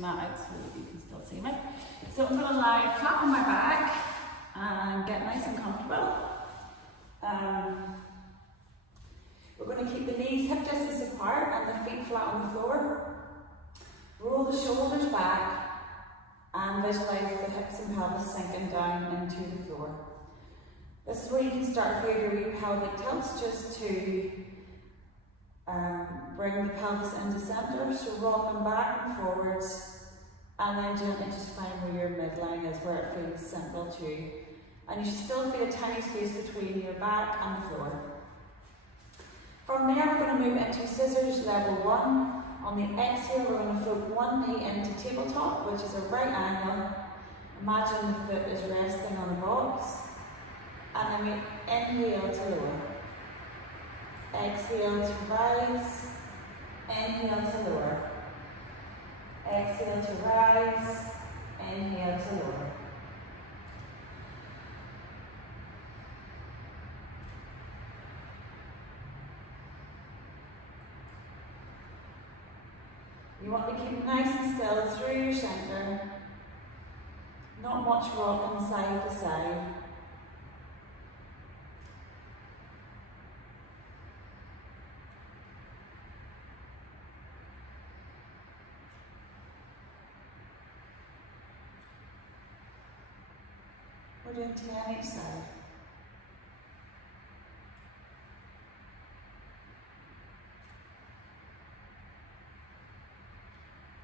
mat out so that you can still see me. So I'm going to lie flat on my back and get nice and comfortable. We're going to keep the knees hip distance apart and the feet flat on the floor. Roll the shoulders back and visualise the hips and pelvis sinking down into the floor. This is where you can start to feel your wee pelvic tilts just to bring the pelvis into centre. So rocking back and forwards and then gently just find where your midline is, where it feels simple to you. And you should still feel a tiny space between your back and the floor. From there, we're going to move into scissors level 1. On the exhale, we're going to float one knee into tabletop, which is a right angle. Imagine the foot is resting on the box. And then we inhale to lower. Exhale to rise. Inhale to lower. Exhale to rise. Inhale to lower. You want to keep nice and still through your centre. Not much rocking side to side. We're doing 10 each side.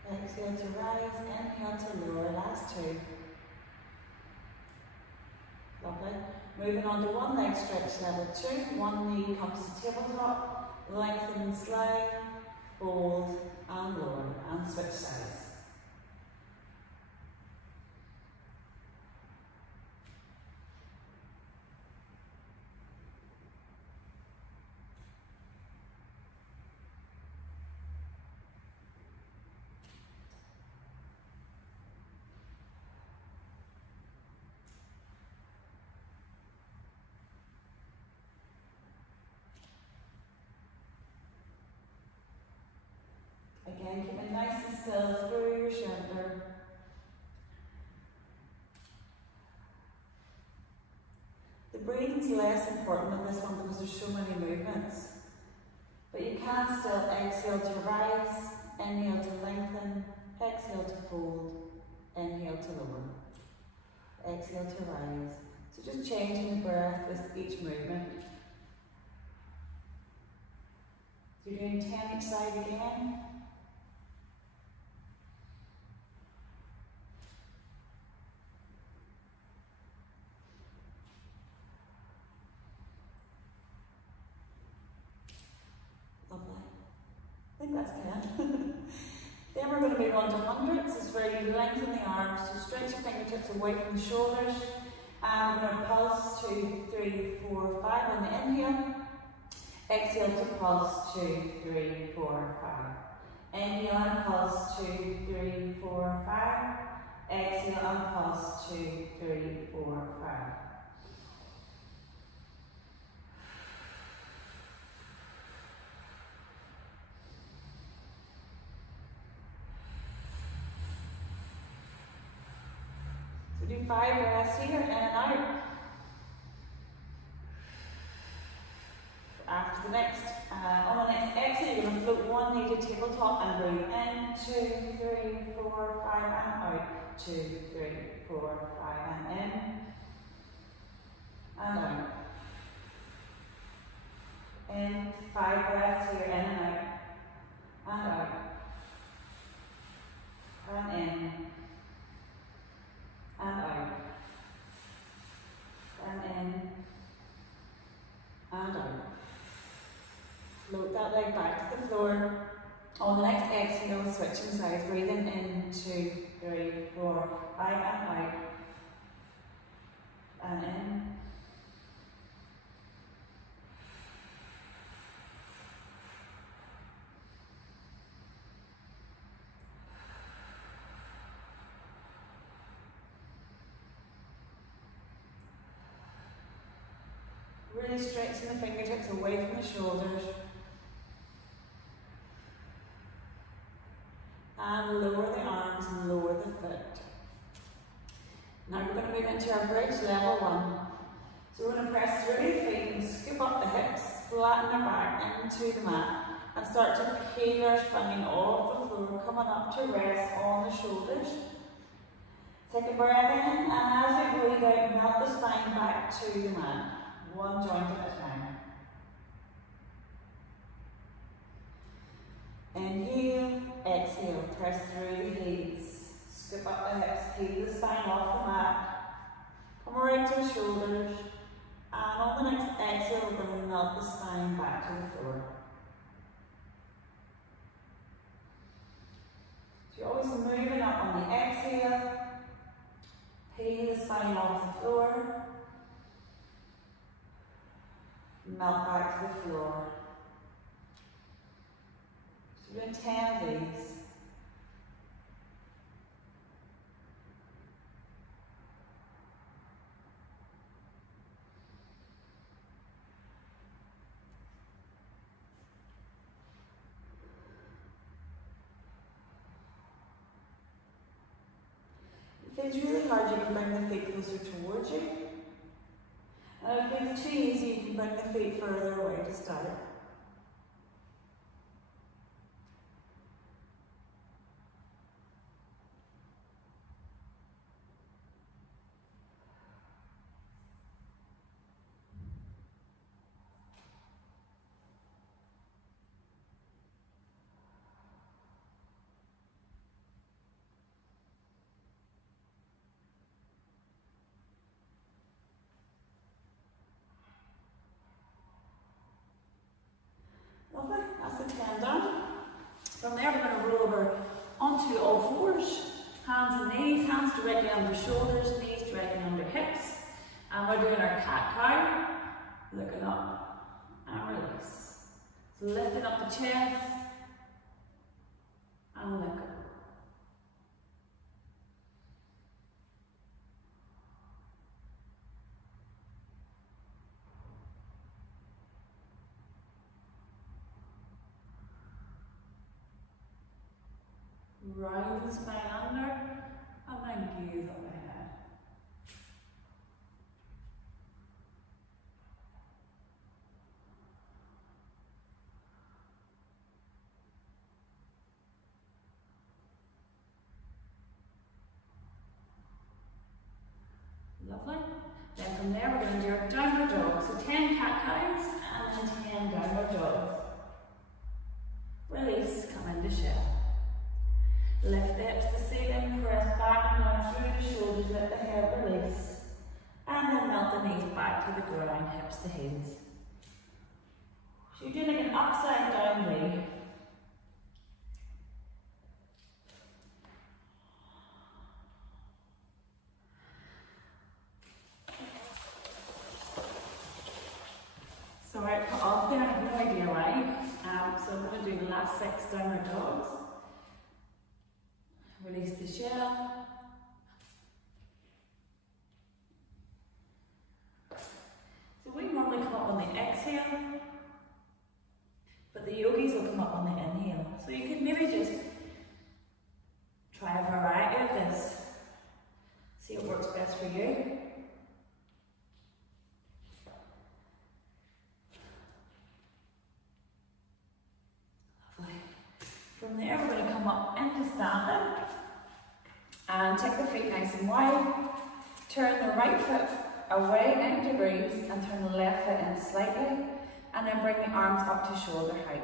Exhale to rise, inhale to lower, last 2. Lovely. Moving on to one leg stretch level 2. One knee comes to tabletop, lengthen and slide, fold and lower, and switch sides. Again, keep it nice and still through your shoulder. The breathing's less important than this one because there's so many movements. But you can still exhale to rise, inhale to lengthen, exhale to fold, inhale to lower, exhale to rise. So just changing the breath with each movement. So you're doing 10 each side again. I think that's 10. Then we're going to move on to hundreds. This is where you lengthen the arms, so stretch your fingertips away from the shoulders. And we're going to pulse 2, 3, 4, 5 on the inhale. Exhale to pulse 2, 3, 4, 5. Inhale and pulse 2, 3, 4, 5. Exhale and pulse 2, 3, 4, 5. Do 5 breaths here, in and out. After the next, on the next exhale, you're going to float one knee to tabletop and breathe in, 2, 3, 4, 5, and out. 2, 3, 4, 5, and in, and out. In, 5 breaths here, in and out, and in. And out, and in, and out. Float that leg back to the floor. On the next exhale, switching sides, breathing in, 2, 3, 4, 5, and out, and in, really stretching the fingertips away from the shoulders. And lower the arms move into our bridge level 1. So we're going to press through the feet and scoop up the hips, flatten our back into the mat, and start to peel our spine off the floor, coming up to rest on the shoulders. Take a breath in, and as we breathe out, melt the spine back to the mat, one joint at a time. Inhale, exhale, press through the heels, scoop up the hips, peel the spine off the mat, come right to the shoulders, and on the next exhale, we're going to melt the spine back to the floor. So you're always moving up on the exhale, peel the spine off the floor, melt back to the floor. So we're doing 10 of these. If it's really hard, you can bring the feet closer towards you. And if it's too easy, you can bring the feet further away to start. Lovely, that's the 10 done. From there, we're going to roll over onto all fours, hands and knees, hands directly under shoulders, knees directly under hips. And we're doing our cat-cow, looking up and release. So lifting up the chest and look up. Round the spine under, and then gaze up ahead. Lovely. Then from there, we're going to do our downward dog. So 10 cat cows and then 10 downward dogs. Release, come into shell. Lift the hips to ceiling, press back and down through the shoulders, let the head release. And then melt the knees back to the ground, hips to heels. So you're doing like an upside down leg. So I put off there, I have no idea why. So I'm going to do the last 6 downward dogs. Release the shell. So we normally come up on the exhale, but the yogis will come up on the inhale. So you could maybe just try a variety of this. See what works best for you. Lovely. From there, we're going to come up into standing. And take the feet nice and wide. Turn the right foot away 90 degrees and turn the left foot in slightly. And then bring the arms up to shoulder height.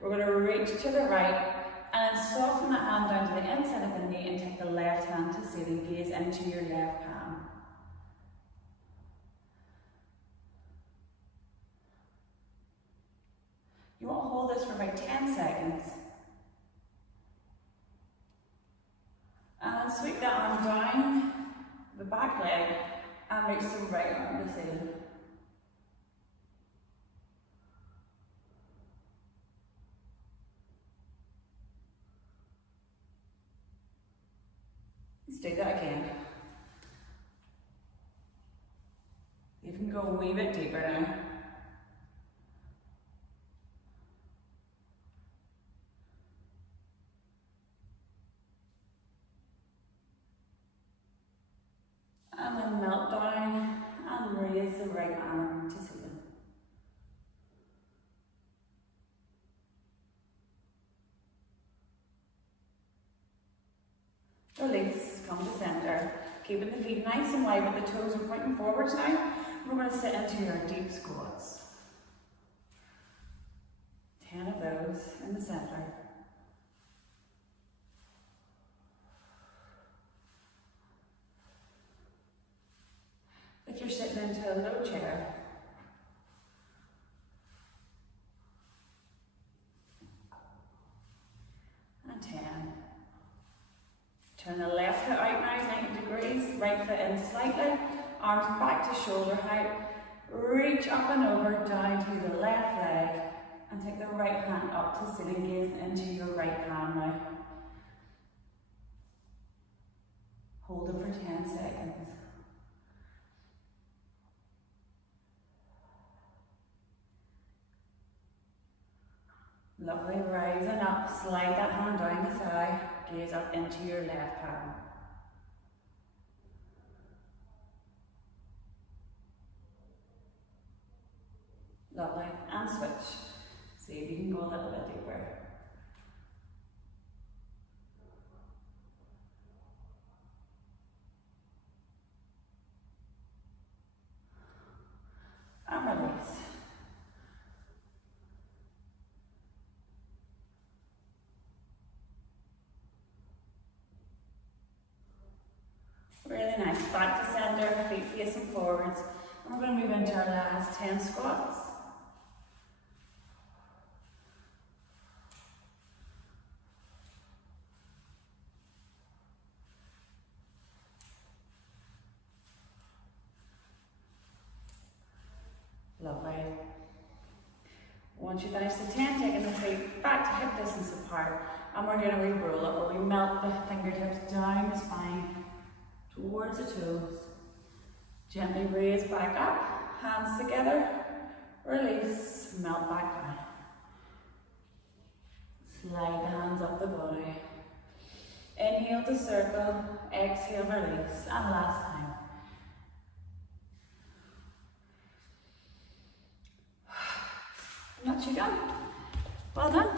We're going to reach to the right and then soften the hand down to the inside of the knee and take the left hand to ceiling, gaze into your left palm. You want to hold this for about 10 seconds. And then sweep that arm down the back leg and reach the right arm to ceiling. Let's do that again. You can go a wee bit deeper now. And then arm to ceiling. Release, come to centre. Keeping the feet nice and wide, but the toes are pointing forwards now. We're going to sit into our deep squats. 10 of those in the centre. If you're sitting into a low chair, and 10. Turn the left foot out now, 90 degrees, right foot in slightly, arms back to shoulder height, reach up and over, down to the left leg, and take the right hand up to ceiling, gazing into your right palm now. Hold it for 10 seconds. Lovely, rising up, slide that hand down the thigh, gaze up into your left palm. Lovely, and switch. See if you can go a little bit deeper. And release. Really nice. Back to centre, feet facing forwards. And we're going to move into our last 10 squats. Lovely. Once you finish the 10, taking the feet back to hip distance apart. And we're doing a wee roll up where we melt the fingertips down the spine towards the toes. Gently raise back up, hands together, release, melt back down. Slide the hands up the body. Inhale to circle, exhale, release, and last time. And that's you done. Well done.